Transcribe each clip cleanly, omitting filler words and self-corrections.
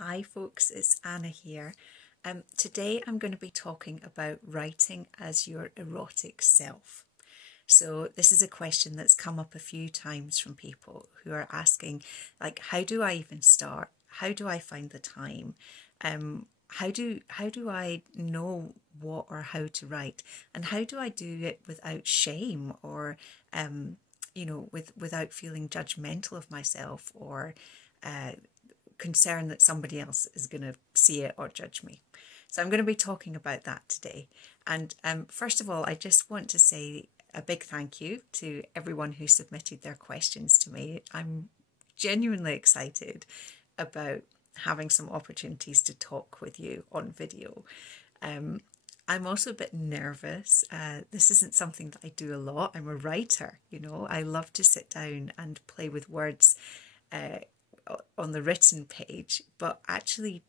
Hi folks, it's Anna here. Today I'm going to be talking about writing as your erotic self. So this is a question that's come up a few times from people who are asking, like, how do I even start? How do I find the time? How do I know what or how to write? And how do I do it without shame or without feeling judgmental of myself or concern that somebody else is going to see it or judge me. So I'm going to be talking about that today. And first of all, I just want to say a big thank you to everyone who submitted their questions to me. I'm genuinely excited about having some opportunities to talk with you on video. I'm also a bit nervous. This isn't something that I do a lot. I'm a writer, I love to sit down and play with words on the written page, but actually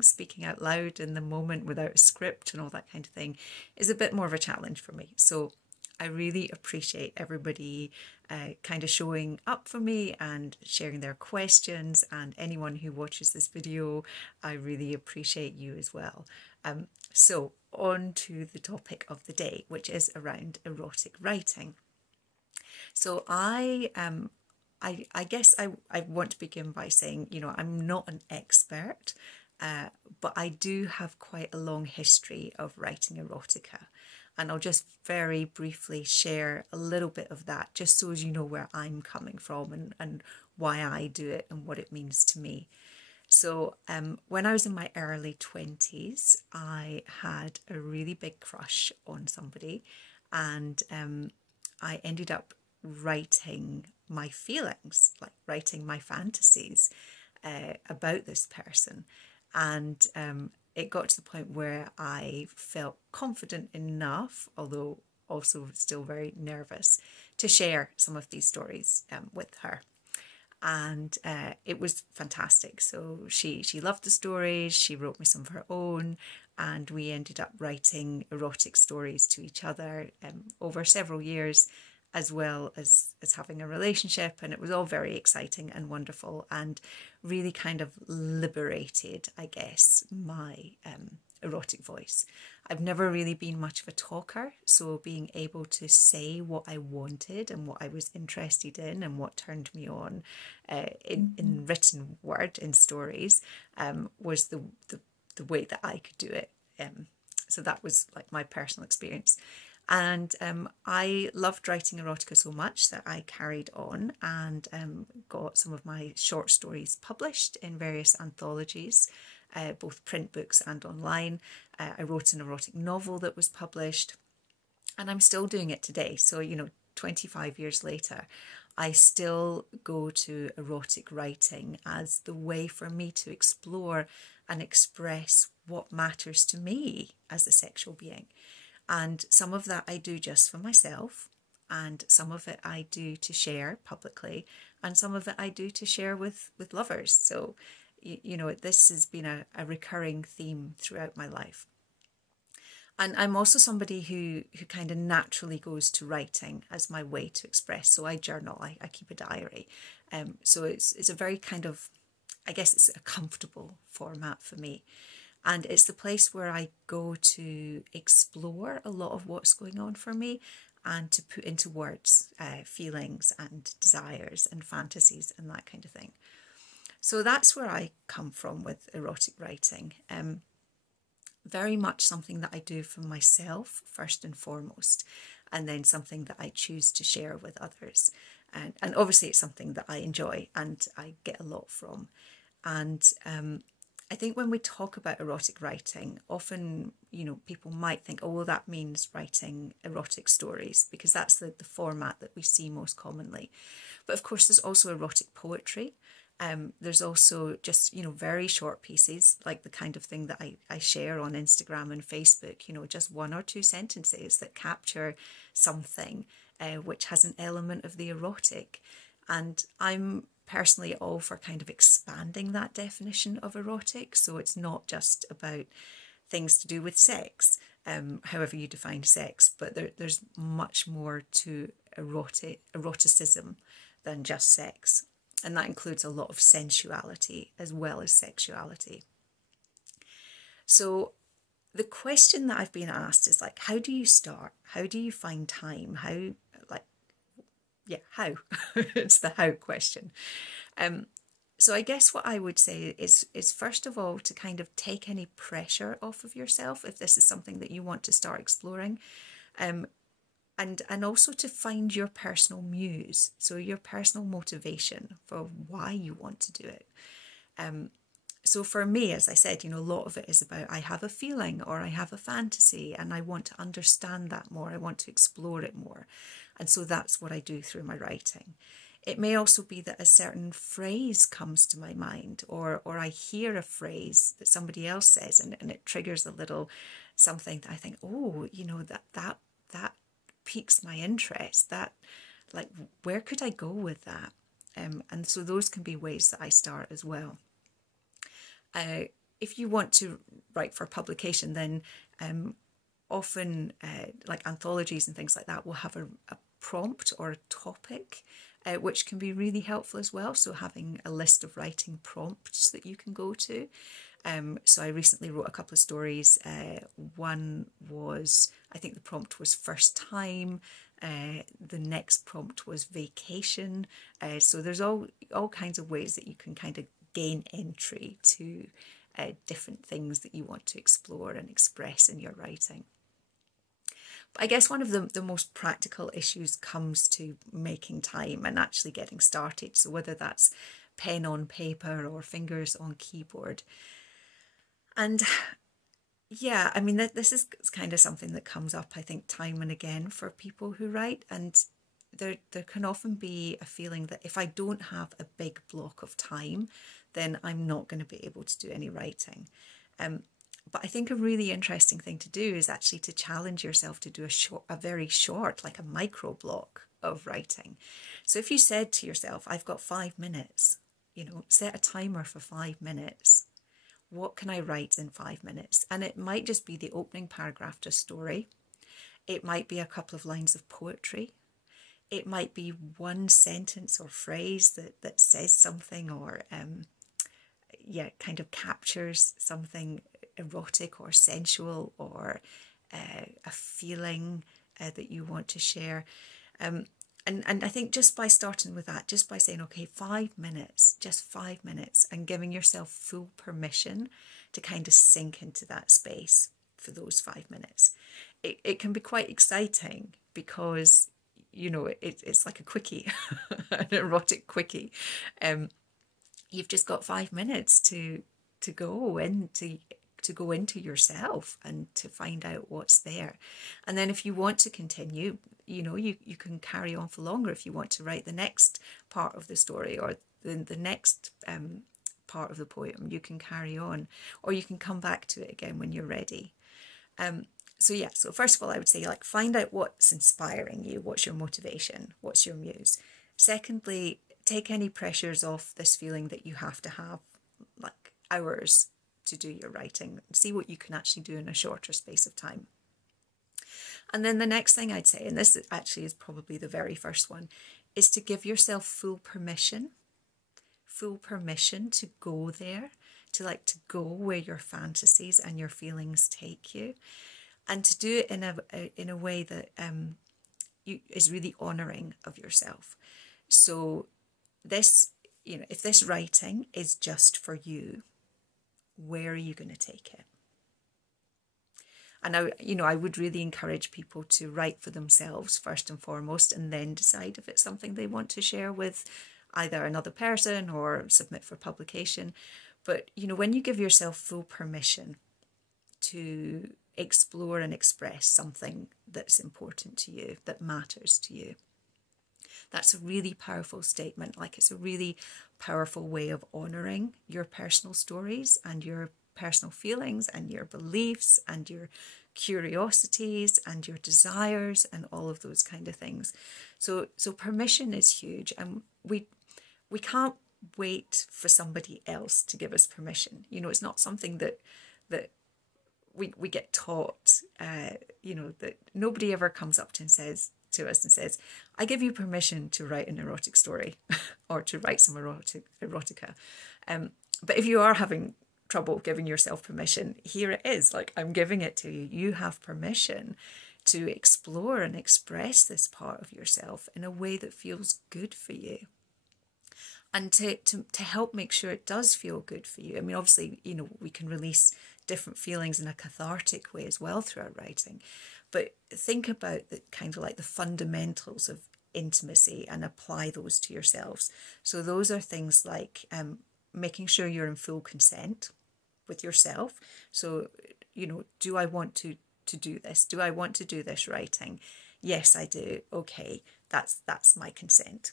speaking out loud in the moment without a script and all that kind of thing is a bit more of a challenge for me. So I really appreciate everybody kind of showing up for me and sharing their questions, and anyone who watches this video, I really appreciate you as well. So on to the topic of the day, which is around erotic writing. So I guess I want to begin by saying, I'm not an expert, but I do have quite a long history of writing erotica. And I'll just very briefly share a little bit of that, just so as you know where I'm coming from and why I do it and what it means to me. So when I was in my early 20s, I had a really big crush on somebody, and I ended up writing my feelings, like writing my fantasies about this person. And it got to the point where I felt confident enough, although also still very nervous, to share some of these stories with her. And it was fantastic. So she loved the stories, she wrote me some of her own, and we ended up writing erotic stories to each other over several years, as well as having a relationship. And it was all very exciting and wonderful, and really kind of liberated, I guess, my erotic voice. I've never really been much of a talker, so being able to say what I wanted and what I was interested in and what turned me on in written word, in stories, was the way that I could do it. So that was like my personal experience. And I loved writing erotica so much that I carried on and got some of my short stories published in various anthologies, both print books and online. I wrote an erotic novel that was published, and I'm still doing it today. So, 25 years later, I still go to erotic writing as the way for me to explore and express what matters to me as a sexual being. And some of that I do just for myself, and some of it I do to share publicly, and some of it I do to share with lovers. So, this has been a recurring theme throughout my life. And I'm also somebody who kind of naturally goes to writing as my way to express. So I journal, I keep a diary. So it's a very kind of, I guess it's a comfortable format for me. And it's the place where I go to explore a lot of what's going on for me and to put into words feelings and desires and fantasies and that kind of thing. So that's where I come from with erotic writing. Very much something that I do for myself first and foremost, and then something that I choose to share with others. And obviously it's something that I enjoy and I get a lot from. And I think when we talk about erotic writing, often, people might think, oh, well, that means writing erotic stories, because that's the format that we see most commonly. But of course, there's also erotic poetry. There's also just, very short pieces, like the kind of thing that I share on Instagram and Facebook, just one or two sentences that capture something which has an element of the erotic. And I'm personally all for kind of expanding that definition of erotic. So it's not just about things to do with sex, however you define sex, but there's much more to eroticism than just sex. And that includes a lot of sensuality as well as sexuality. So the question that I've been asked is like, how do you start? How do you find time? How, like, yeah, how? It's the how question. So I guess what I would say is first of all to kind of take any pressure off of yourself if this is something that you want to start exploring, and also to find your personal muse, so your personal motivation for why you want to do it. So for me, as I said, a lot of it is about I have a feeling or I have a fantasy and I want to understand that more. I want to explore it more. And so that's what I do through my writing. It may also be that a certain phrase comes to my mind, or I hear a phrase that somebody else says, and it triggers a little something that I think, oh, that piques my interest. That, like, where could I go with that? And so those can be ways that I start as well. If you want to write for publication, then often like anthologies and things like that will have a prompt or a topic, which can be really helpful as well. So having a list of writing prompts that you can go to. So I recently wrote a couple of stories. One was, I think the prompt was first time. The next prompt was vacation. So there's all kinds of ways that you can kind of gain entry to different things that you want to explore and express in your writing. But I guess one of the most practical issues comes to making time and actually getting started. So whether that's pen on paper or fingers on keyboard. And yeah, I mean, this is kind of something that comes up, I think, time and again for people who write. And there can often be a feeling that if I don't have a big block of time, then I'm not going to be able to do any writing. But I think a really interesting thing to do is actually to challenge yourself to do a very short, like a micro block of writing. So if you said to yourself, I've got 5 minutes, set a timer for 5 minutes. What can I write in 5 minutes? And it might just be the opening paragraph to a story. It might be a couple of lines of poetry. It might be one sentence or phrase that says something, or kind of captures something erotic or sensual, or a feeling that you want to share. And I think just by starting with that, just by saying, okay, 5 minutes, just 5 minutes, and giving yourself full permission to kind of sink into that space for those 5 minutes, it can be quite exciting because, it's like a quickie, an erotic quickie. You've just got 5 minutes to go into yourself and to find out what's there. And then if you want to continue, you can carry on for longer. If you want to write the next part of the story or the next part of the poem, you can carry on, or you can come back to it again when you're ready. So first of all, I would say, like, find out what's inspiring you, what's your motivation, what's your muse. Secondly, take any pressures off this feeling that you have to have like hours to do your writing. See what you can actually do in a shorter space of time. And then the next thing I'd say, and this actually is probably the very first one, is to give yourself full permission to go there, to go where your fantasies and your feelings take you, and to do it in a way that is really honouring of yourself. So this, if this writing is just for you, where are you going to take it? And I would really encourage people to write for themselves first and foremost, and then decide if it's something they want to share with either another person or submit for publication. But, when you give yourself full permission to explore and express something that's important to you, that matters to you, that's a really powerful statement. Like, it's a really powerful way of honouring your personal stories and your personal feelings and your beliefs and your curiosities and your desires and all of those kind of things. So permission is huge, and we can't wait for somebody else to give us permission. It's not something that we get taught. That nobody ever comes up to to us and says, I give you permission to write an erotic story or to write some erotica. But if you are having trouble giving yourself permission, here it is. Like, I'm giving it to you. You have permission to explore and express this part of yourself in a way that feels good for you. And to help make sure it does feel good for you. I mean, obviously, you know, we can release different feelings in a cathartic way as well through our writing. But think about the kind of like the fundamentals of intimacy and apply those to yourselves. So those are things like making sure you're in full consent with yourself. So, you know, do I want to do this? Do I want to do this writing? Yes, I do. Okay, that's my consent.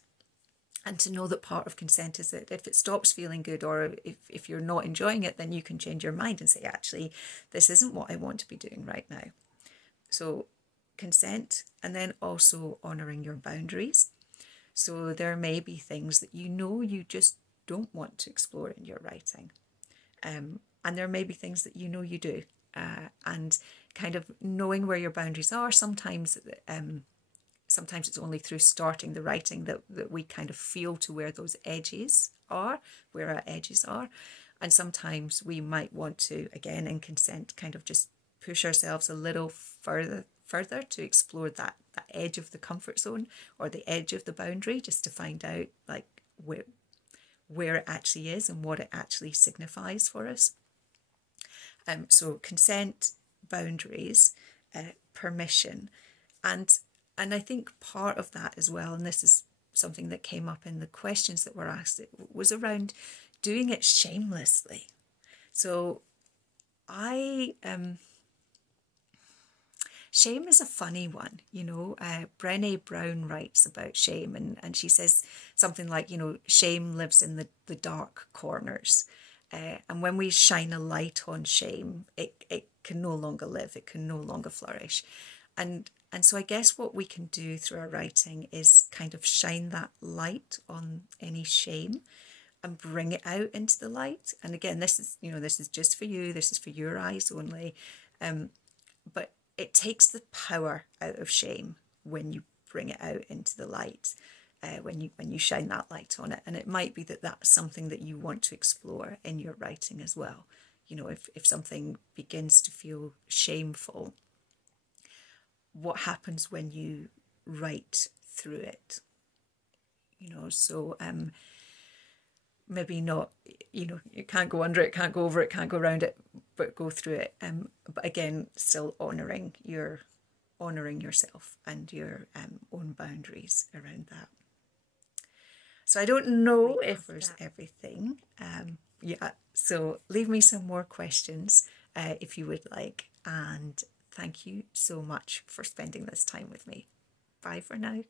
And to know that part of consent is that if it stops feeling good, or if you're not enjoying it, then you can change your mind and say, actually, this isn't what I want to be doing right now. So consent, and then also honouring your boundaries. So there may be things that you know you just don't want to explore in your writing. And there may be things that you know you do. And kind of knowing where your boundaries are, sometimes it's only through starting the writing that we kind of feel to where those edges are, where our edges are. And sometimes we might want to, again, in consent, kind of just push ourselves a little further to explore that edge of the comfort zone or the edge of the boundary, just to find out like where it actually is and what it actually signifies for us. So consent, boundaries, permission, and I think part of that as well, and this is something that came up in the questions that were asked, it was around doing it shamelessly. So shame is a funny one, you know. Brené Brown writes about shame, and she says something like, you know, shame lives in the dark corners. And when we shine a light on shame, it can no longer live, it can no longer flourish. And so I guess what we can do through our writing is kind of shine that light on any shame and bring it out into the light. And again, this is just for you, this is for your eyes only. But it takes the power out of shame when you bring it out into the light, when you shine that light on it. And it might be that that's something that you want to explore in your writing as well. You know, if something begins to feel shameful, what happens when you write through it? You know, so maybe not, you know, you can't go under it, can't go over it, can't go around it, but go through it. But again, still honouring yourself and your own boundaries around that. So I don't know if there's everything. Yeah, so leave me some more questions if you would like. And thank you so much for spending this time with me. Bye for now.